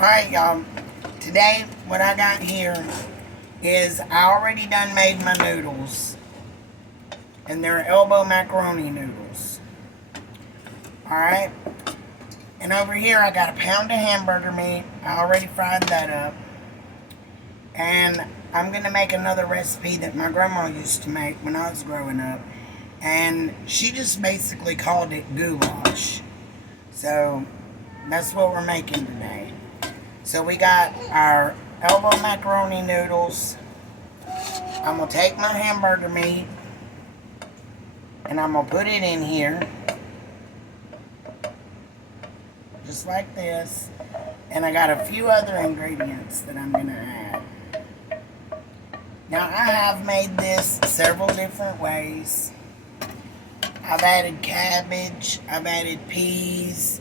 Alright, y'all. Today, what I got here is I already done made my noodles. And they're elbow macaroni noodles. Alright. And over here, I got a pound of hamburger meat. I already fried that up. And I'm going to make another recipe that my grandma used to make when I was growing up. And she just basically called it goulash. So, that's what we're making today. So we got our elbow macaroni noodles. I'm going to take my hamburger meat and I'm going to put it in here. Just like this. And I got a few other ingredients that I'm going to add. Now I have made this several different ways. I've added cabbage, I've added peas,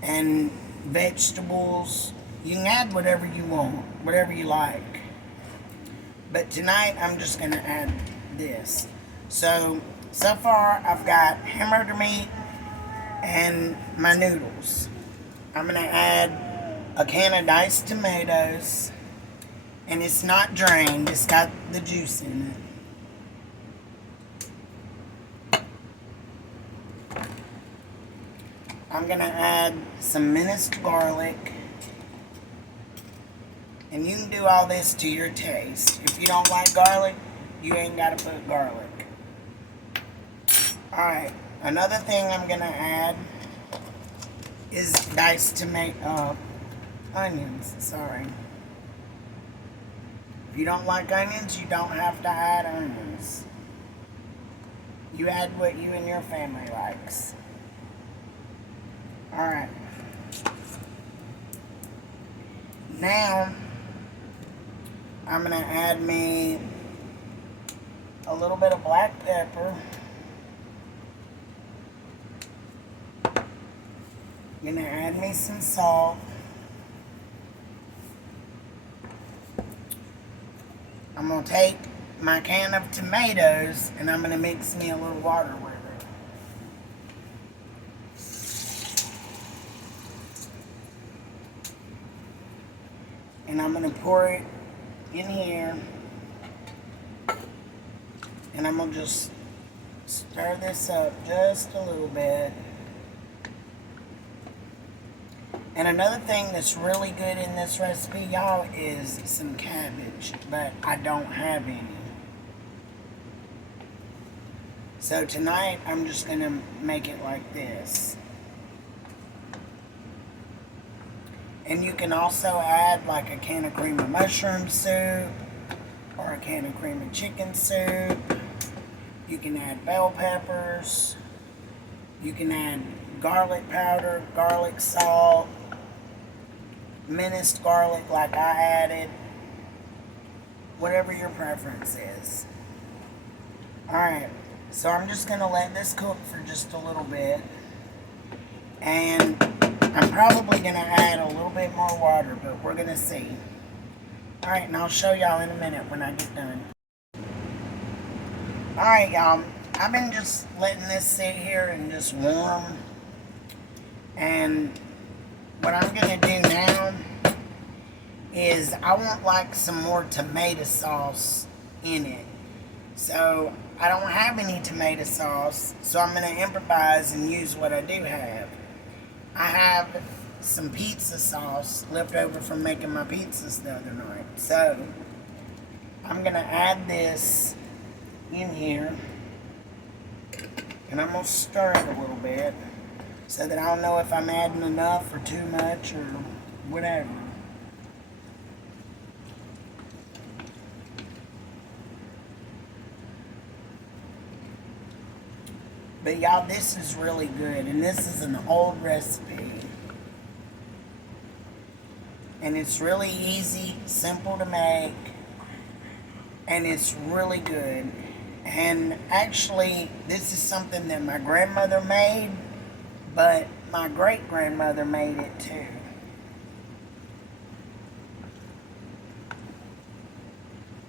and vegetables. You can add whatever you want, whatever you like. But tonight, I'm just going to add this. So far, I've got hamburger meat and my noodles. I'm going to add a can of diced tomatoes. And it's not drained, it's got the juice in it. I'm going to add some minced garlic. And you can do all this to your taste. If you don't like garlic, you ain't got to put garlic. Alright, another thing I'm going to add is diced onions. Sorry. If you don't like onions, you don't have to add onions. You add what you and your family likes. Alright. Now, I'm going to add me a little bit of black pepper. I'm going to add me some salt. I'm going to take my can of tomatoes and I'm going to mix me a little water with it. And I'm going to pour it in here. And I'm going to just stir this up just a little bit. And another thing that's really good in this recipe, y'all, is some cabbage. But I don't have any. So tonight, I'm just going to make it like this. And you can also add like a can of cream of mushroom soup or a can of cream of chicken soup. You can add bell peppers. You can add garlic powder, garlic salt, minced garlic like I added. Whatever your preference is. Alright, so I'm just going to let this cook for just a little bit. And I'm probably going to add a little bit more water, but we're going to see. Alright, and I'll show y'all in a minute when I get done. Alright, y'all. I've been just letting this sit here and just warm. And what I'm going to do now is I want like some more tomato sauce in it. So I don't have any tomato sauce, so I'm going to improvise and use what I do have. I have some pizza sauce left over from making my pizzas the other night. So, I'm going to add this in here. And I'm going to stir it a little bit so that I'll know if I'm adding enough or too much or whatever. But y'all, this is really good, and this is an old recipe. And it's really easy, simple to make, and it's really good. And actually, this is something that my grandmother made, but my great-grandmother made it too.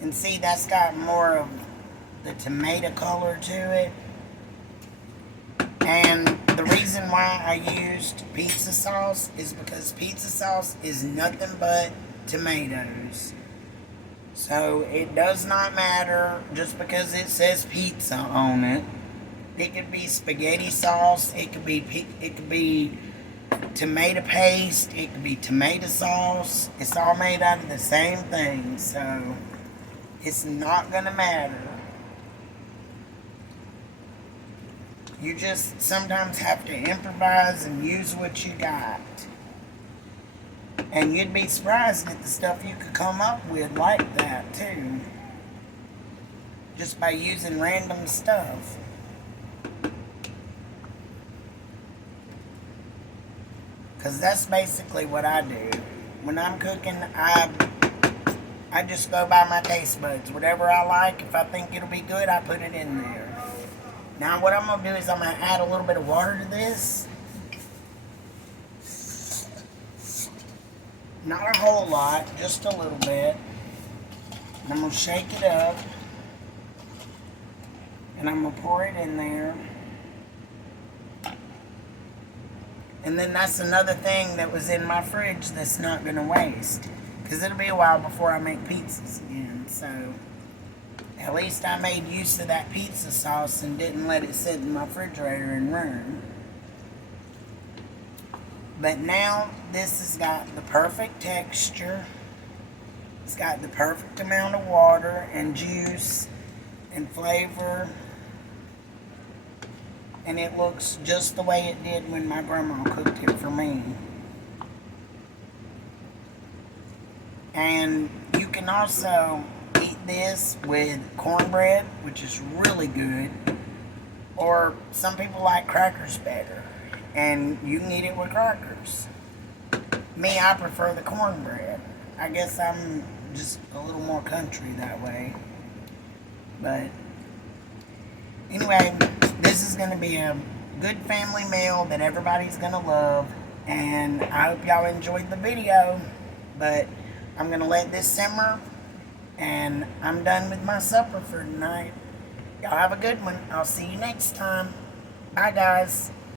And see, that's got more of the tomato color to it. And The reason why I used pizza sauce is because pizza sauce is nothing but tomatoes. So it does not matter just because it says pizza on it. It could be spaghetti sauce, it could be tomato paste, it could be tomato sauce. It's all made out of the same thing, so it's not gonna matter. You just sometimes have to improvise and use what you got. And you'd be surprised at the stuff you could come up with like that too. Just by using random stuff. Because that's basically what I do. When I'm cooking, I just go by my taste buds. Whatever I like, if I think it'll be good, I put it in there. Now what I'm going to do is I'm going to add a little bit of water to this. Not a whole lot, just a little bit. And I'm going to shake it up. And I'm going to pour it in there. And then that's another thing that was in my fridge that's not going to waste. Because it'll be a while before I make pizzas again. So at least I made use of that pizza sauce and didn't let it sit in my refrigerator and ruin. But now this has got the perfect texture. It's got the perfect amount of water and juice and flavor. And it looks just the way it did when my grandma cooked it for me. And you can also eat this with cornbread, which is really good. Or some people like crackers better. And you can eat it with crackers. Me, I prefer the cornbread. I guess I'm just a little more country that way. But anyway, this is going to be a good family meal that everybody's going to love. And I hope y'all enjoyed the video. But I'm going to let this simmer. And I'm done with my supper for tonight. Y'all have a good one. I'll see you next time. Bye, guys.